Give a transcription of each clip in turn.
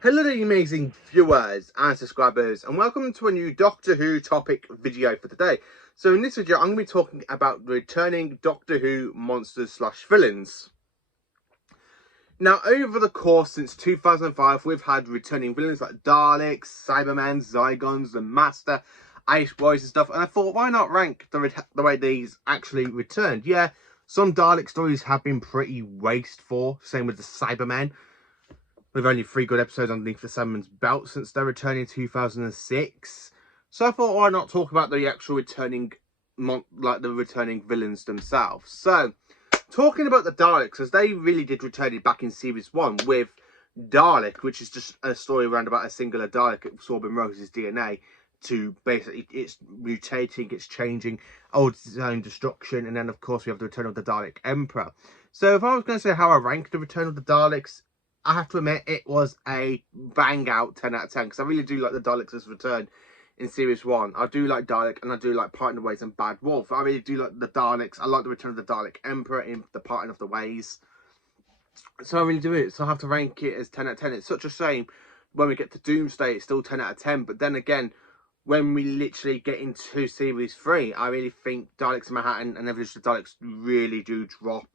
Hello there, you amazing viewers and subscribers, and welcome to a new Doctor Who topic video for today. So in this video, I'm going to be talking about the returning Doctor Who monsters slash villains. Now, over the course since 2005, we've had returning villains like Daleks, Cyberman, Saigons, the Master, Ice Boys and stuff, and I thought, why not rank the way these actually returned? Yeah, some Dalek stories have been pretty wasteful, same with the Cybermen. With only 3 good episodes underneath the Cyberman's belt since their return in 2006. So I thought, why not talk about the actual returning, the returning villains themselves. So, talking about the Daleks, as they really did return back in Series 1 with Dalek, which is just a story around about a singular Dalek absorbing Rose's DNA to basically, it's mutating, it's changing, its own destruction, and then of course we have the return of the Dalek Emperor. So if I was going to say how I rank the return of the Daleks, I have to admit it was a bang out 10 out of 10 because I really do like the Daleks' return in Series 1. I do like Dalek and I do like Parting of the Ways and Bad Wolf. I really do like the Daleks. I like the return of the Dalek Emperor in the Parting of the Ways. So I really do it. So I have to rank it as 10 out of 10. It's such a shame when we get to Doomsday, it's still 10 out of 10. But then again, when we literally get into Series 3, I really think Daleks in Manhattan and Evolution of Daleks really do drop.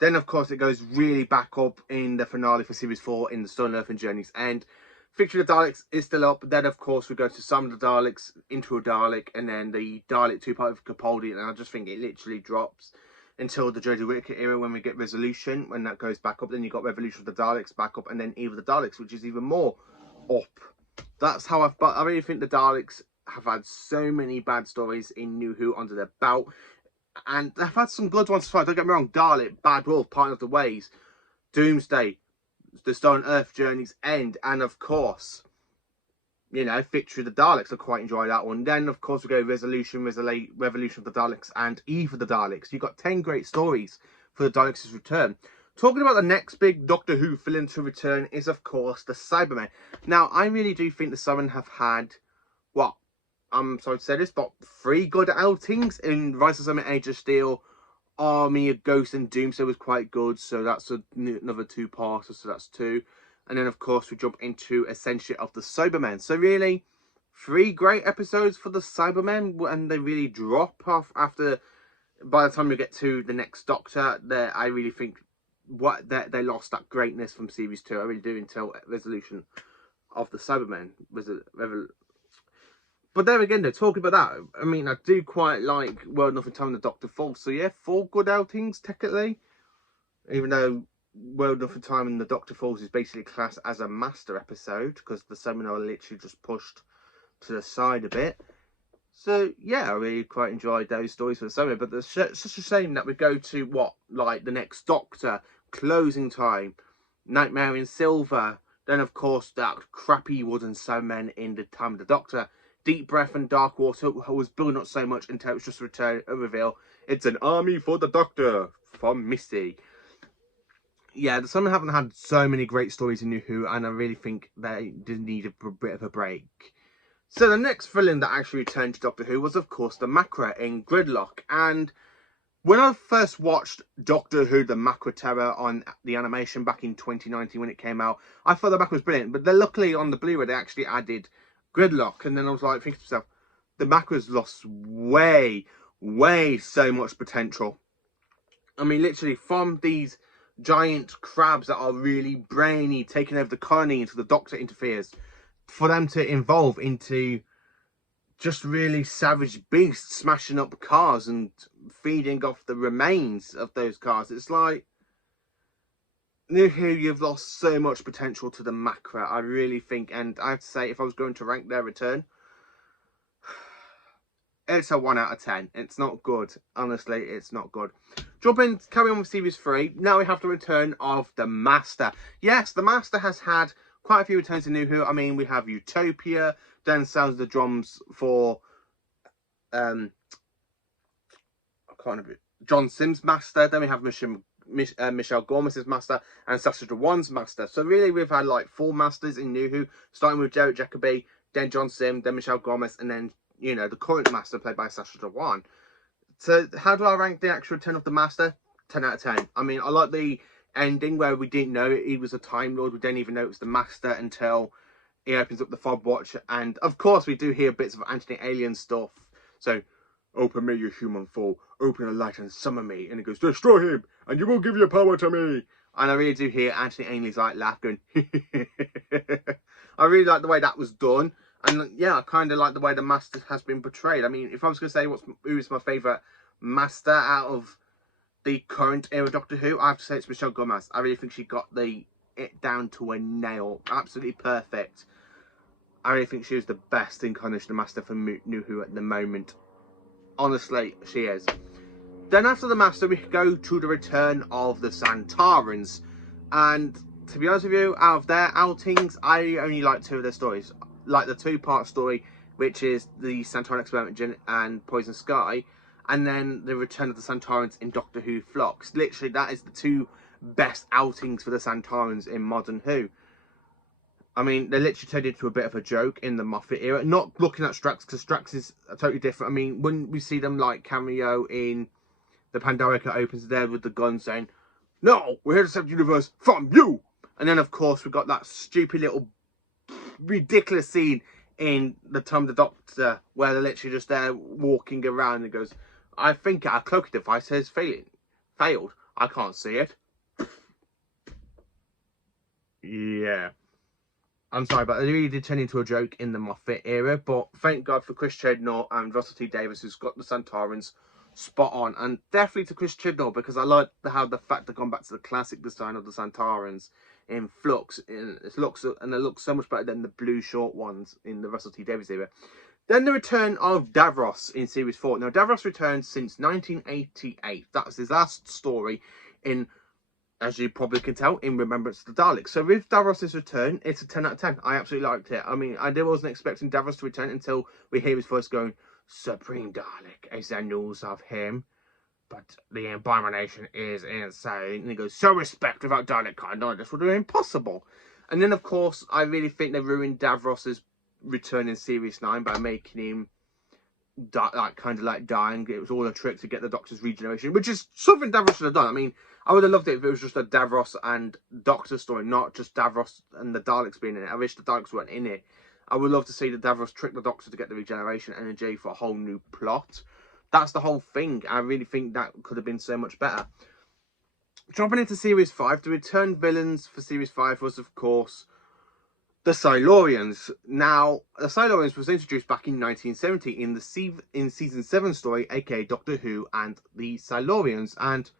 Then, of course, it goes really back up in the finale for Series 4 in the Stone Earth and Journey's End. Victory of the Daleks is still up. Then, of course, we go to Summon of the Daleks, Into a Dalek, and then the Dalek 2-part of Capaldi. And I just think it literally drops until the Jodie Whittaker era when we get Resolution. When that goes back up, then you've got Revolution of the Daleks back up, and then Eve of the Daleks, which is even more up. That's how I really think the Daleks have had so many bad stories in New Who under their belt. And they've had some good ones as well. Don't get me wrong. Dalek, Bad Wolf, Parting of the Ways, Doomsday, the Stone Earth Journey's End, and of course, you know, Victory of the Daleks. I quite enjoy that one. Then, of course, we go Revolution of the Daleks, and Eve of the Daleks. You've got 10 great stories for the Daleks' return. Talking about the next big Doctor Who villain to return is, of course, the Cybermen. Now, I really do think the Cybermen have had, what, I'm sorry to say this, but 3 good outings in Rise of the Cybermen, Age of Steel, Army of Ghosts, and Doomsday was quite good. So that's another 2-parter, so that's 2. And then, of course, we jump into Ascension of the Cybermen. So really, 3 great episodes for the Cybermen, and they really drop off after, by the time we get to the next Doctor, I really think they lost that greatness from Series 2. I really do, until Resolution of the Cybermen. But there again, though, talking about that, I mean, I do quite like World Nothing Time and the Doctor Falls. So yeah, 4 good outings, technically. Even though World Nothing Time and the Doctor Falls is basically classed as a master episode, because the Cybermen are literally just pushed to the side a bit. So yeah, I really quite enjoyed those stories for the Cybermen. But it's such a shame that we go to, what, like the next Doctor, Closing Time, Nightmare in Silver, then of course that crappy wooden Cybermen in the Time of the Doctor, Deep Breath and Dark Water, who was building up so much until it was just a reveal. It's an army for the Doctor from Misty. Yeah, the Cybermen haven't had so many great stories in New Who, and I really think they did need a bit of a break. So the next villain that actually returned to Doctor Who was, of course, the Macra in Gridlock. And when I first watched Doctor Who, the Macra Terror on the animation back in 2019 when it came out, I thought the Macra was brilliant. But then luckily on the Blu-ray they actually added Gridlock, and then I was like thinking to myself, the Macra's lost way so much potential. I mean, literally from these giant crabs that are really brainy, taking over the colony until the Doctor interferes, for them to evolve into just really savage beasts, smashing up cars and feeding off the remains of those cars. It's like, New Who, you've lost so much potential to the Macra, I really think. And I have to say, if I was going to rank their return, it's a 1 out of 10. It's not good. Honestly, it's not good. Carry on with Series 3. Now we have the return of the Master. Yes, the Master has had quite a few returns in New Who. I mean, we have Utopia, then Sounds of the Drums for John Sims' Master. Then we have Michelle Gormas's Master and Sasha Dhawan's Master. So really, we've had like 4 Masters in New Who, starting with Derek Jacobi, then John Sim, then Michelle Gormas, and then, you know, the current Master played by Sasha Dhawan. So how do I rank the actual return of the Master? 10 out of 10. I mean, I like the ending where we didn't know he was a Time Lord. We didn't even know it was the Master until he opens up the fob watch. And of course we do hear bits of anti-alien stuff. So, open me, you human fool. Open the light and summon me. And he goes, destroy him, and you will give your power to me. And I really do hear Anthony Ainley's like laugh going, I really like the way that was done. And yeah, I kind of like the way the Master has been portrayed. I mean, if I was going to say who's my favourite Master out of the current era Doctor Who, I have to say it's Michelle Gomez. I really think she got it down to a nail. Absolutely perfect. I really think she was the best incarnation of Master for New Who at the moment. Honestly, she is. Then after the Master, we go to the return of the Santarans. And to be honest with you, out of their outings, I only like two of their stories. Like the two-part story, which is the Santaran Experiment and Poison Sky. And then the return of the Santarans in Doctor Who Phlox. Literally, that is the two best outings for the Santarans in modern Who. I mean, they literally turned into a bit of a joke in the Moffat era. Not looking at Strax, because Strax is totally different. I mean, when we see them like cameo in the Pandorica opens there with the gun saying, "No, we're here to save the universe from you." And then, of course, we got that stupid little ridiculous scene in the Time of the Doctor where they're literally just there walking around and goes, "I think our cloaking device has failed. I can't see it." Yeah. I'm sorry, but they really did turn into a joke in the Moffat era. But thank God for Chris Chibnall and Russell T Davies, who's got the Santarans spot on. And definitely to Chris Chibnall, because I like how the fact they've gone back to the classic design of the Santarans in Flux. It looks so much better than the blue short ones in the Russell T Davies era. Then the return of Davros in Series 4. Now, Davros returned since 1988. That was his last story in, as you probably can tell, in Remembrance of the Daleks. So with Davros' return, it's a 10 out of 10. I absolutely liked it. I mean, I wasn't expecting Davros to return until we hear his voice going, "Supreme Dalek, is there news of him? But the abomination is insane." And he goes, "So respect without Dalek kind, no, this would be impossible." And then, of course, I really think they ruined Davros' return in Series 9 by making him kind of like dying. It was all a trick to get the Doctor's regeneration, which is something Davros should have done. I mean, I would have loved it if it was just a Davros and Doctor story, not just Davros and the Daleks being in it. I wish the Daleks weren't in it. I would love to see the Davros trick the Doctor to get the regeneration energy for a whole new plot. That's the whole thing. I really think that could have been so much better. Jumping into Series 5, the return villains for Series 5 was, of course, the Cylorians. Now, the Cylorians was introduced back in 1970 in Season 7 story, aka Doctor Who and the Cylorians. And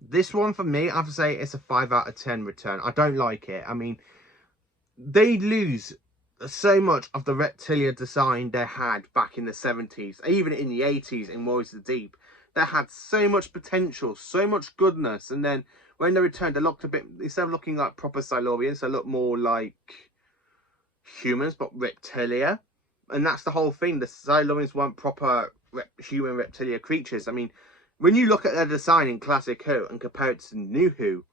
this one, for me, I have to say, it's a 5 out of 10 return. I don't like it. I mean, they lose so much of the reptilia design they had back in the 70s, even in the 80s in Warriors of the Deep. They had so much potential, so much goodness, and then when they returned, they looked a bit, instead of looking like proper Cylorians, they looked more like humans, but reptilia. And that's the whole thing. The Cylorians weren't proper human reptilia creatures. I mean, when you look at their design in Classic Who and compare it to New Who,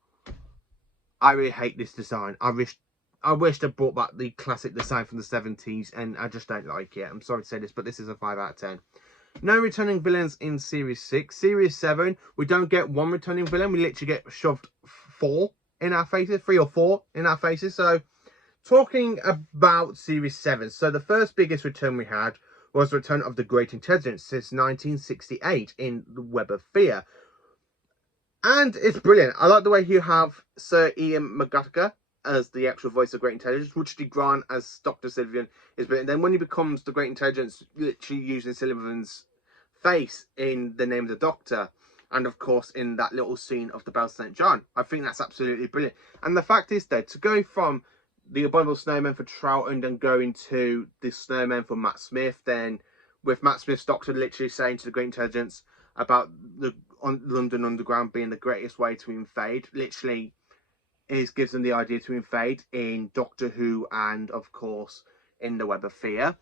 I really hate this design. I wish they brought back the classic design from the 70s, and I just don't like it. I'm sorry to say this, but this is a 5 out of 10. No returning villains in Series 6. Series 7, we don't get one returning villain. We literally get shoved 4 in our faces, 3 or 4 in our faces. So, talking about Series 7. So, the first biggest return we had was the return of the Great Intelligence since 1968 in The Web of Fear. And it's brilliant. I like the way you have Sir Ian McGuckin as the actual voice of Great Intelligence. Richard Grant as Dr. Sylvian is brilliant. Then when he becomes the Great Intelligence, literally using Sylvian's face in The Name of the Doctor, and of course in that little scene of the Bell St. John. I think that's absolutely brilliant. And the fact is that to go from the Abominable Snowman for Troughton and going to the Snowman for Matt Smith, then with Matt Smith's Doctor literally saying to the Great Intelligence about the London Underground being the greatest way to invade, literally gives them the idea to invade in Doctor Who and, of course, in The Web of Fear.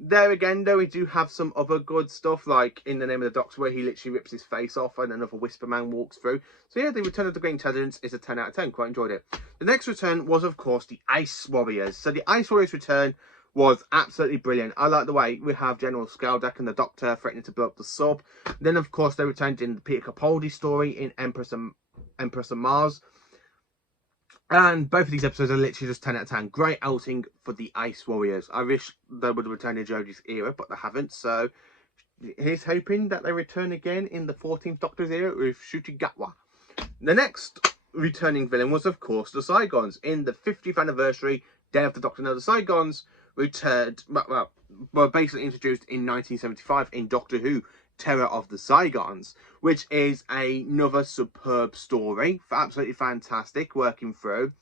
There again, though, we do have some other good stuff, like in The Name of the Doctor, where he literally rips his face off and another Whisper Man walks through. So yeah, the return of the Great Intelligence is a 10 out of 10. Quite enjoyed it. The next return was, of course, the Ice Warriors. So the Ice Warriors return was absolutely brilliant. I like the way we have General Skaldeck and the Doctor threatening to blow up the sub. Then, of course, they returned in the Peter Capaldi story in Empress and Empress of Mars. And both of these episodes are literally just 10 out of 10. Great outing for the Ice Warriors. I wish they would have returned in Jodie's era, but they haven't. So here's hoping that they return again in the 14th Doctor's era with Shutigatwa. The next returning villain was, of course, the Saigons. In the 50th anniversary Day of the Doctor, now the Saigons returned, well, were basically introduced in 1975 in Doctor Who, Terror of the Saigons, which is another superb story, absolutely fantastic, working through.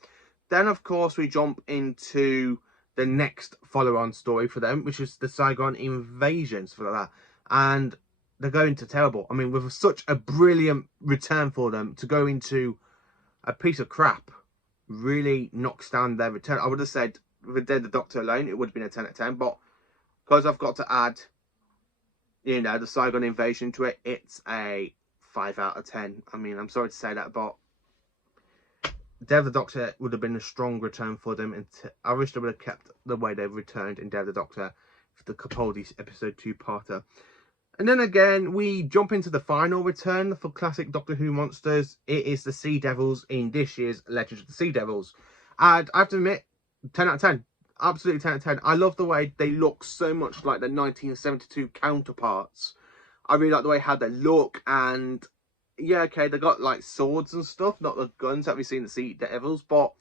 Then, of course, we jump into the next follow-on story for them, which is the Saigon Invasions, for that. And they're going to terrible. I mean, with such a brilliant return for them, to go into a piece of crap really knocks down their return. I would have said, with Day of the Doctor alone, it would have been a 10 out of 10, but because I've got to add, you know, the Saigon Invasion to it, it's a 5 out of 10. I mean, I'm sorry to say that, but Day of the Doctor would have been a strong return for them. And I wish they would have kept the way they've returned in Day of the Doctor for the Capaldi episode 2-parter. And then again, we jump into the final return for classic Doctor Who monsters. It is the Sea Devils in this year's Legends of the Sea Devils. And I have to admit, 10 out of 10. Absolutely 10 out of 10. I love the way they look so much like their 1972 counterparts. I really like the way how they look. And yeah, okay, they got like swords and stuff, not the guns that we see in the Sea Devils. But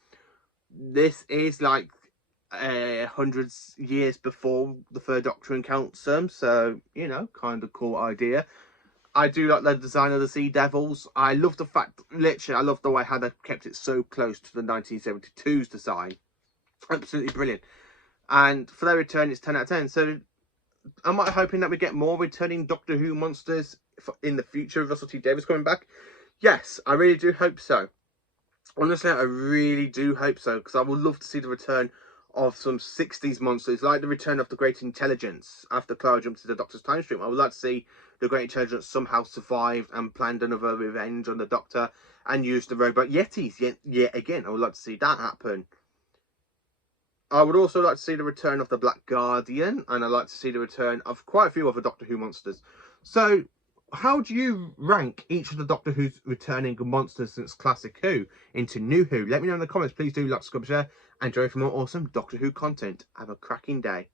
this is like 100 years before the Third Doctor encounters them, so you know, kind of cool idea. I do like the design of the Sea Devils. I love the fact, literally, I love the way how they kept it so close to the 1972's design. Absolutely brilliant. And for their return, it's 10 out of 10. So am I hoping that we get more returning Doctor Who monsters in the future with Russell T Davies coming back? Yes, I really do hope so. Honestly, I really do hope so, because I would love to see the return of some 60s monsters, like the return of the Great Intelligence after Clara jumped to the Doctor's time stream. I would like to see the Great Intelligence somehow survived and planned another revenge on the Doctor and used the robot Yetis yet again. I would like to see that happen. I would also like to see the return of the Black Guardian, and I'd like to see the return of quite a few other Doctor Who monsters. So, how do you rank each of the Doctor Who's returning monsters since Classic Who into New Who? Let me know in the comments. Please do like, subscribe, share, and join for more awesome Doctor Who content. Have a cracking day.